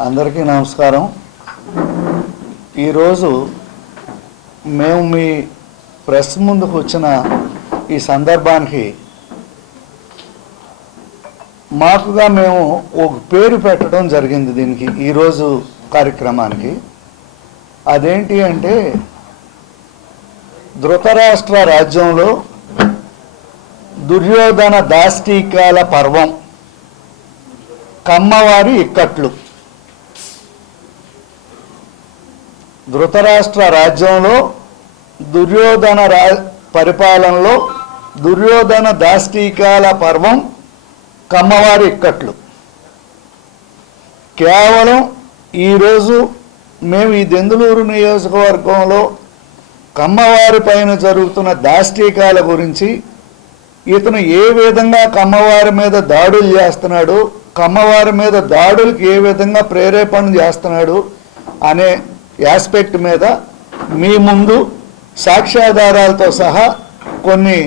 అందరికీ నమస్కారం. ఈరోజు మేము మీ ప్రెస్ ముందుకు వచ్చిన ఈ సందర్భానికి మాకుగా మేము ఒక పేరు పెట్టడం జరిగింది దీనికి, ఈరోజు కార్యక్రమానికి. అదేంటి అంటే ధృతరాష్ట్ర రాజ్యంలో దుర్యోధన దాష్టీకాల పర్వం, కమ్మవారి ఇక్కట్లు. ధృతరాష్ట్ర రాజ్యంలో దుర్యోధన పరిపాలనలో దుర్యోధన దాష్టీకాల పర్వం, కమ్మవారి ఇక్కట్లు. కేవలం ఈరోజు మేము ఈ దెందులూరు నియోజకవర్గంలో కమ్మవారి పైన జరుగుతున్న దాష్టీకాల గురించి, ఇతను ఏ విధంగా కమ్మవారి మీద దాడులు చేస్తున్నాడు, కమ్మవారి మీద దాడులకు ఏ విధంగా ప్రేరేపణ చేస్తున్నాడు అనే యాస్పెక్ట్ మీద మీ ముందు సాక్ష్యాధారాలతో సహా కొన్ని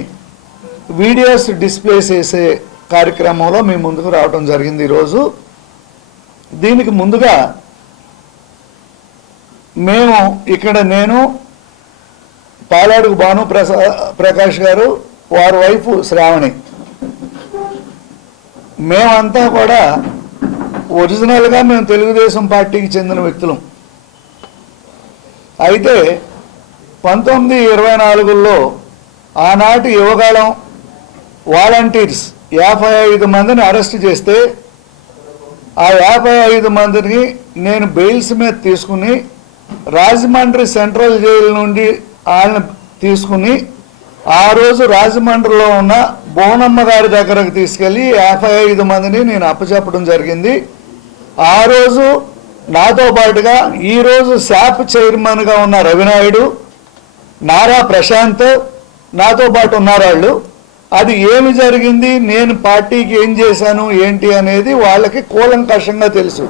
వీడియోస్ డిస్ప్లే చేసే కార్యక్రమంలో మీ ముందుకు రావడం జరిగింది ఈరోజు. దీనికి ముందుగా మేము ఇక్కడ, నేను పాలాడుగు భాను ప్రకాష్ గారు, వారి వైఫ్ శ్రావణి, మేమంతా కూడా ఒరిజినల్గా మేము తెలుగుదేశం పార్టీకి చెందిన వ్యక్తులం. అయితే 1924లో ఆనాటి యువకాలం వాలంటీర్స్ 55 మందిని అరెస్ట్ చేస్తే ఆ 55 మందిని నేను బెయిల్స్ మీద తీసుకుని రాజమండ్రి సెంట్రల్ జైలు నుండి ఆయన తీసుకుని ఆ రోజు రాజమండ్రిలో ఉన్న బోనమ్మ గారి దగ్గరకు తీసుకెళ్ళి 55 మందిని నేను అప్పచెప్పడం జరిగింది. ఆ రోజు నాతో పాటుగా ఈరోజు శాప్ చైర్మన్గా ఉన్న రవినాయుడు, నారా ప్రశాంత్ నాతో పాటు ఉన్నారు. వాళ్ళు అది ఏమి జరిగింది, నేను పార్టీకి ఏం చేశాను ఏంటి అనేది వాళ్ళకి కూలంకషంగా తెలుసు.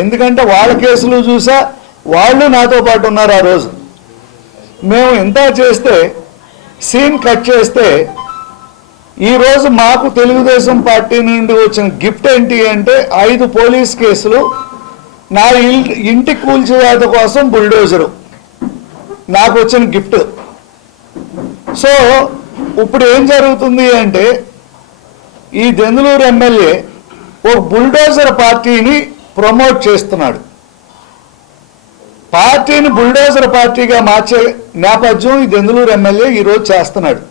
ఎందుకంటే వాళ్ళ కేసులు చూసా, వాళ్ళు నాతో పాటు ఉన్నారు. ఆ రోజు మేము ఇంత చేస్తే, సీన్ కట్ చేస్తే, ఈరోజు మాకు తెలుగుదేశం పార్టీ నుండి వచ్చిన గిఫ్ట్ ఏంటి అంటే 5 పోలీస్ కేసులు, నా ఇంటి కూల్చివేత కోసం బుల్డోజరు నాకు వచ్చిన గిఫ్ట్. సో ఇప్పుడు ఏం జరుగుతుంది అంటే ఈ దెందులూరు ఎమ్మెల్యే ఒక బుల్డోజర్ పార్టీని ప్రమోట్ చేస్తున్నాడు. పార్టీని బుల్డోజర్ పార్టీగా మార్చే నేపథ్యం ఈ దెందులూరు ఎమ్మెల్యే ఈరోజు చేస్తున్నాడు.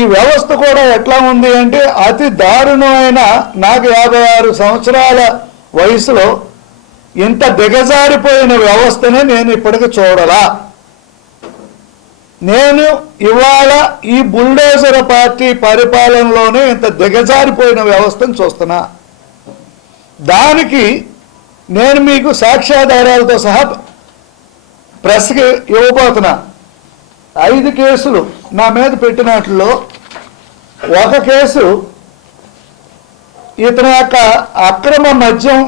ఈ వ్యవస్థ కూడా ఎట్లా ఉంది అంటే అతి దారుణమైన, నాకు 56 సంవత్సరాల వయసులో ఇంత దిగజారిపోయిన వ్యవస్థనే నేను ఇప్పటికీ చూడలా. నేను ఇవాళ ఈ బుల్డోజర్ పార్టీ పరిపాలనలోనే ఇంత దిగజారిపోయిన వ్యవస్థను చూస్తున్నా. దానికి నేను మీకు సాక్ష్యాధారాలతో సహా ప్రెస్కి ఇవ్వబోతున్నా. 5 కేసులు నా మీద పెట్టినట్లో ఒక కేసు ఇతని యొక్క అక్రమ మద్యం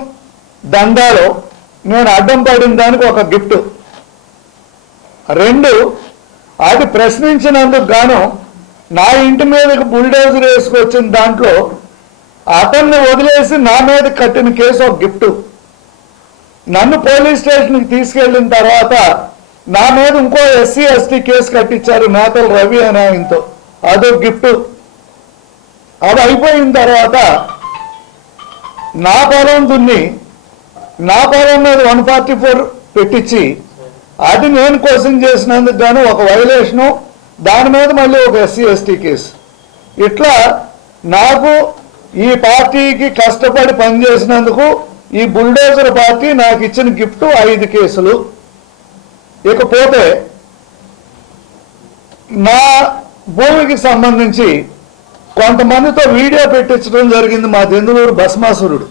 దందాలో నేను అడ్డం పడిన దానికి ఒక గిఫ్ట్. 2, అది ప్రశ్నించినందుకు గాను నా ఇంటి మీదకి బుల్డోజర్ వేసుకొచ్చిన దాంట్లో అతన్ని వదిలేసి నా మీద కట్టిన కేసు ఒక గిఫ్ట్. నన్ను పోలీస్ స్టేషన్కి తీసుకెళ్ళిన తర్వాత నా మీద ఇంకో SC ST కేసు కట్టించారు నేతలు రవి అనే ఆయనతో, అదో గిఫ్ట్. అది అయిపోయిన తర్వాత నా పొలం దున్ని నా పొలం మీద 144 పెట్టించి అది నేను క్వశ్చన్ చేసినందుకు గాను ఒక వైలేషను, దాని మీద మళ్ళీ ఒక SC ST కేసు. ఇట్లా నాకు ఈ పార్టీకి కష్టపడి పనిచేసినందుకు ఈ బుల్డోజర్ పార్టీ నాకు ఇచ్చిన గిఫ్ట్ 5 కేసులు. ఇకపోతే నా భూమికి సంబంధించి కొంతమందితో వీడియో పెట్టించడం జరిగింది మా దెందులూరు భస్మాసురుడు.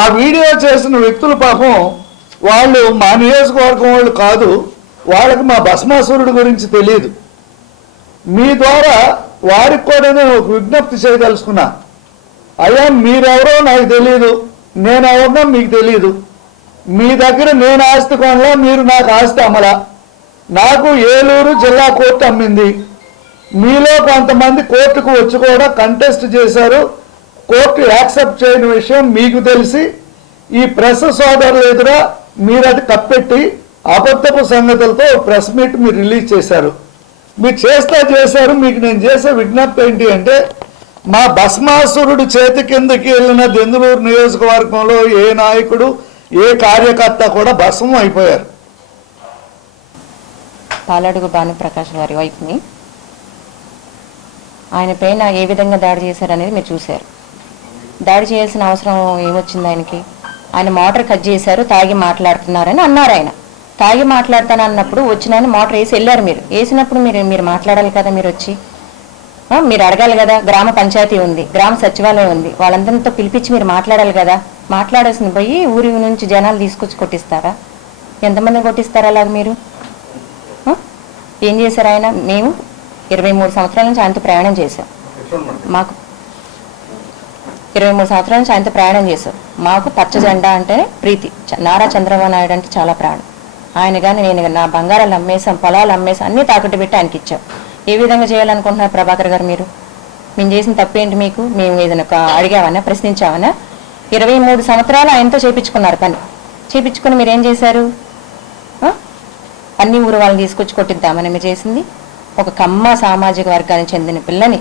ఆ వీడియో చేసిన వ్యక్తులు పాపం వాళ్ళు మా నియోజకవర్గం వాళ్ళు కాదు, వాళ్ళకి మా భస్మాసురుడు గురించి తెలియదు. మీ ద్వారా వారికి కూడా నేను ఒక విజ్ఞప్తి చేయదలుచుకున్నా. అయ్యా, మీరెవరో నాకు తెలియదు, నేను ఎవరినో మీకు తెలియదు. మీ దగ్గర నేను ఆస్తి కొనలా, మీరు నాకు ఆస్తి అమ్మలా. నాకు ఏలూరు జిల్లా కోర్టు అమ్మింది. మీలో కొంతమంది కోర్టుకు వచ్చి కూడా కంటెస్ట్ చేశారు. కోర్టు యాక్సెప్ట్ చేయని విషయం మీకు తెలిసి ఈ ప్రెస్ సోదరులు ఎదురా మీరు అది కప్పెట్టి అబద్ధపు సంగతులతో ప్రెస్ మీట్ మీరు రిలీజ్ చేశారు. మీరు చేశారు. మీకు నేను చేసే విజ్ఞప్తి ఏంటి అంటే, మా భస్మాసురుడు చేతి కిందకి వెళ్ళిన దెందులూరు నియోజకవర్గంలో ఏ నాయకుడు ఏ కార్యకర్త కూడా భస్మం అయిపోయారు. పాలడుగు భానుప్రకాష్ గారి వైఫ్ని ఆయన పైన ఏ విధంగా దాడి చేశారనేది మీరు చూశారు. దాడి చేయాల్సిన అవసరం ఏమొచ్చింది ఆయనకి? ఆయన మోటార్ కట్ చేశారు, తాగి మాట్లాడుతున్నారని అన్నారు. ఆయన తాగి మాట్లాడతాను అన్నప్పుడు వచ్చిన ఆయన మోటార్ వేసి వెళ్ళారు. మీరు వేసినప్పుడు మీరు మాట్లాడాలి కదా, మీరు వచ్చి మీరు అడగాలి కదా. గ్రామ పంచాయతీ ఉంది, గ్రామ సచివాలయం ఉంది, వాళ్ళందరితో పిలిపించి మీరు మాట్లాడాలి కదా. మాట్లాడాల్సిన పోయి ఊరి నుంచి జనాలు తీసుకొచ్చి కొట్టిస్తారా? ఎంతమంది కొట్టిస్తారా అలాగ? మీరు ఏం చేశారు? ఆయన మేము 23 సంవత్సరాల నుంచి ఆయనతో ప్రయాణం చేశాం. మాకు 23 సంవత్సరాల నుంచి ఆయనతో ప్రయాణం చేశాం. మాకు పచ్చ జెండా అంటేనే ప్రీతి. నారా చంద్రబాబు నాయుడు అంటే చాలా ప్రాణం. ఆయన కానీ నేను నా బంగారాలు అమ్మేసాం, పొలాలు అమ్మేసాం, అన్నీ తాకట్టు పెట్టి ఆయనకి ఇచ్చాం. ఏ విధంగా చేయాలనుకుంటున్నారు ప్రభాకర్ గారు? మేము చేసిన తప్పేంటి? మీకు మేము ఏదైనా అడిగామన్నా, ప్రశ్నించామన్నా? 23 సంవత్సరాలు ఆయనతో చేయించుకున్నారు పని. చేయించుకుని మీరు ఏం చేశారు? అన్ని ఊరు వాళ్ళని తీసుకొచ్చి కొట్టిద్దామని మీరు చేసింది. ఒక కమ్మ సామాజిక వర్గానికి చెందిన పిల్లని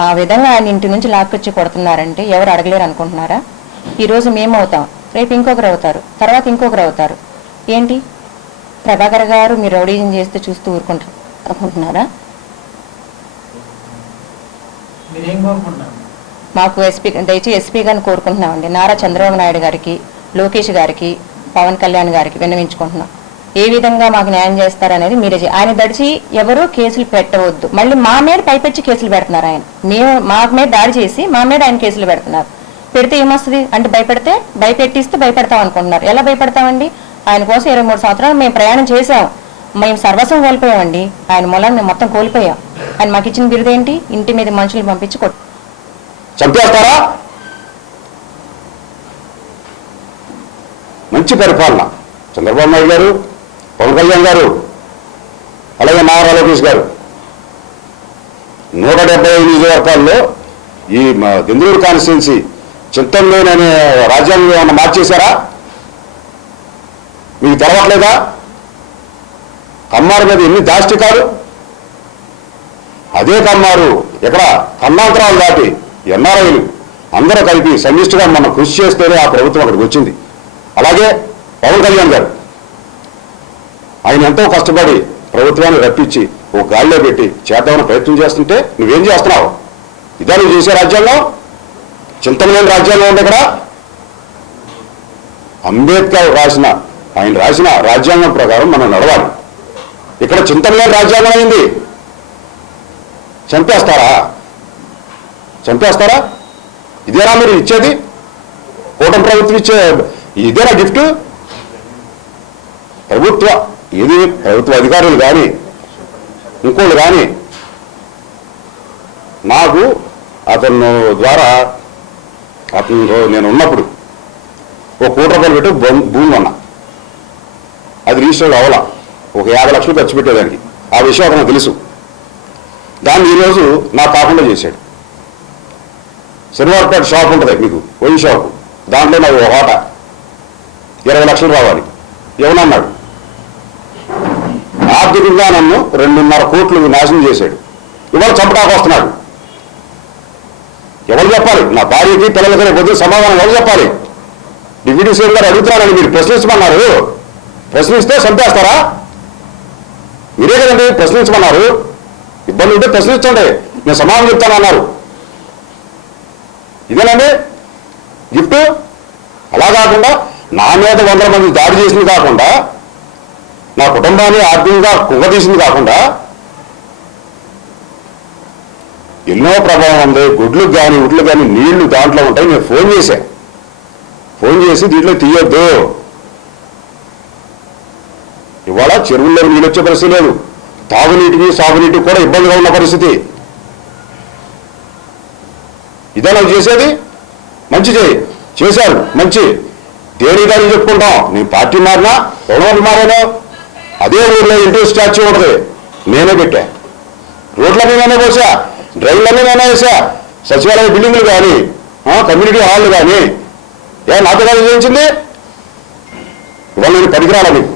ఆ విధంగా ఆయన ఇంటి నుంచి లాక్కొచ్చి కొడుతున్నారంటే ఎవరు అడగలేరు అనుకుంటున్నారా? ఈరోజు మేము అవుతాం, రేపు ఇంకొకరు అవుతారు, తర్వాత ఇంకొకరు అవుతారు. ఏంటి ప్రభాకర్ గారు మీరు రౌడీజం చేస్తే చూస్తూ ఊరుకుంటారు అనుకుంటున్నారా? మాకు దయచేసి ఎస్పీ గారిని కోరుకుంటున్నామండి. నారా చంద్రబాబు నాయుడు గారికి, లోకేష్ గారికి, పవన్ కళ్యాణ్ గారికి విన్నవించుకుంటున్నాం. ఏ విధంగా మాకు న్యాయం చేస్తారనేది మీరే. ఆయన దడిచి ఎవరు కేసులు పెట్టవద్దు. మళ్ళీ మా మీద పైపెచ్చి కేసులు పెడుతున్నారు. ఆయన మా మీద దాడి చేసి మా మీద ఆయన కేసులు పెడుతున్నారు. పెడితే ఏమొస్తుంది అంటే భయపెట్టిస్తే భయపెడతాం అనుకుంటున్నారు. ఎలా భయపడతామండి? ఆయన కోసం 23 సంవత్సరాలు మేము ప్రయాణం చేసాం. మేము సర్వస్వం కోల్పోయామండి. ఆయన మూలాన్ని మేము మొత్తం కోల్పోయాం. ఆయన మాకు ఇచ్చిన బిరుదేంటి? ఇంటి మీద మనుషులు పంపించి చంపేస్తారా? మంచి పరిపాలన చంద్రబాబు నాయుడు గారు, పవన్ కళ్యాణ్ గారు, అలాగే నారా లోకేష్ గారు 175 నియోజకవర్గాల్లో ఈ దెందులూరు కాన్స్టిట్యున్సీ చింతనలోని అనే రాజ్యాంగం ఏమన్నా మార్చేశారా? మీకు తెలవట్లేదా? కమ్మారు మీద ఎన్ని దాష్టికాలు! అదే కమ్మారు ఎక్కడ కన్నాంతరాలు దాటి ఎన్ఆర్ఐలు అందరూ కలిపి సమిష్టిగా మనం కృషి చేస్తేనే ఆ ప్రభుత్వం అక్కడికి వచ్చింది. అలాగే పవన్ కళ్యాణ్ గారు ఆయన ఎంతో కష్టపడి ప్రభుత్వాన్ని రప్పించి ఒక గాలిలో పెట్టి చేద్దామని ప్రయత్నం చేస్తుంటే నువ్వేం చేస్తున్నావు? ఇదే నువ్వు చేసే రాజ్యాంగం? చింతనలేని రాజ్యాంగం ఉంది ఇక్కడ. అంబేద్కర్ ఆయన రాసిన రాజ్యాంగం ప్రకారం మనం నడవాలి. ఇక్కడ చింతనలేని రాజ్యాంగం అయింది. చంపేస్తారా? ఇదేనా మీరు ఇచ్చేది? కూటమి ప్రభుత్వం ఇచ్చే ఇదేనా గిఫ్ట్? ప్రభుత్వ అధికారులు కానీ ఇంకోళ్ళు కానీ నాకు అతను ద్వారా నేను ఉన్నప్పుడు ఒక ₹1 పెట్టి భూమి కొన్నా. అది రిజిస్టర్ అవ్వాల. ఒక 50 లక్షలు ఖర్చు పెట్టేదానికి. ఆ విషయం అతను తెలుసు. దాన్ని ఈరోజు నాకు కాకుండా చేశాడు. శనివారపేట షాప్ ఉంటుంది మీకు, వైన్ షాపు, దాంట్లో నాకు ఒక హోటా 20 లక్షలు రావాలి ఎవనన్నాడు. ఆర్థికంగా నన్ను 2.5 కోట్లు నాశనం చేశాడు. ఇవాళ చంపడానికి వస్తున్నాడు. ఎవరు చెప్పాలి? నా భార్యకి పిల్లలకి పొద్దున సమాధానం ఎవరు చెప్పాలి? డిప్యూటీ సీఎం గారు అడుగుతున్నారని మీరు ప్రశ్నించమన్నారు. ప్రశ్నిస్తే చంపేస్తారా? మీరే కదండి ప్రశ్నించమన్నారు. ఇబ్బంది ఉంటే ప్రశ్నించండి, నేను సమాధానం చెప్తానన్నారు. ఇదేనండి గిఫ్ట్? అలా కాకుండా నా మీద 100 మంది దాడి చేసింది కాకుండా, నా కుటుంబాన్ని ఆర్థికంగా కుంగతీసింది కాకుండా ఎన్నో ప్రభావం ఉంది. గుడ్లకు కానీ ఉట్లకు కానీ నీళ్లు దాంట్లో ఉంటాయి. నేను ఫోన్ చేసి దీంట్లో తీయొద్దు. ఇవాళ చెరువుల్లో నీళ్ళు వచ్చే పరిస్థితి లేదు. తాగునీటికి సాగునీటికి కూడా ఇబ్బందిగా ఉన్న పరిస్థితి. ఇదే నాకు చేసేది? మంచి చేశారు మంచి. దేనికని చెప్పుకుంటాం. నేను పార్టీ మారినా ఎవరి మారానో అదే ఊర్లో ఎన్టీఆర్ స్టాచ్యూ ఉంటుంది, నేనే పెట్టా. రోడ్లన్నీ నేనే పోసా, డ్రైన్లన్నీ నేనే వేసా, సచివాలయ బిల్డింగ్లు కానీ కమ్యూనిటీ హాళ్ళు కానీ నాతో కాదు చేయించింది. ఇవాళ నేను పనికిరాలా మీకు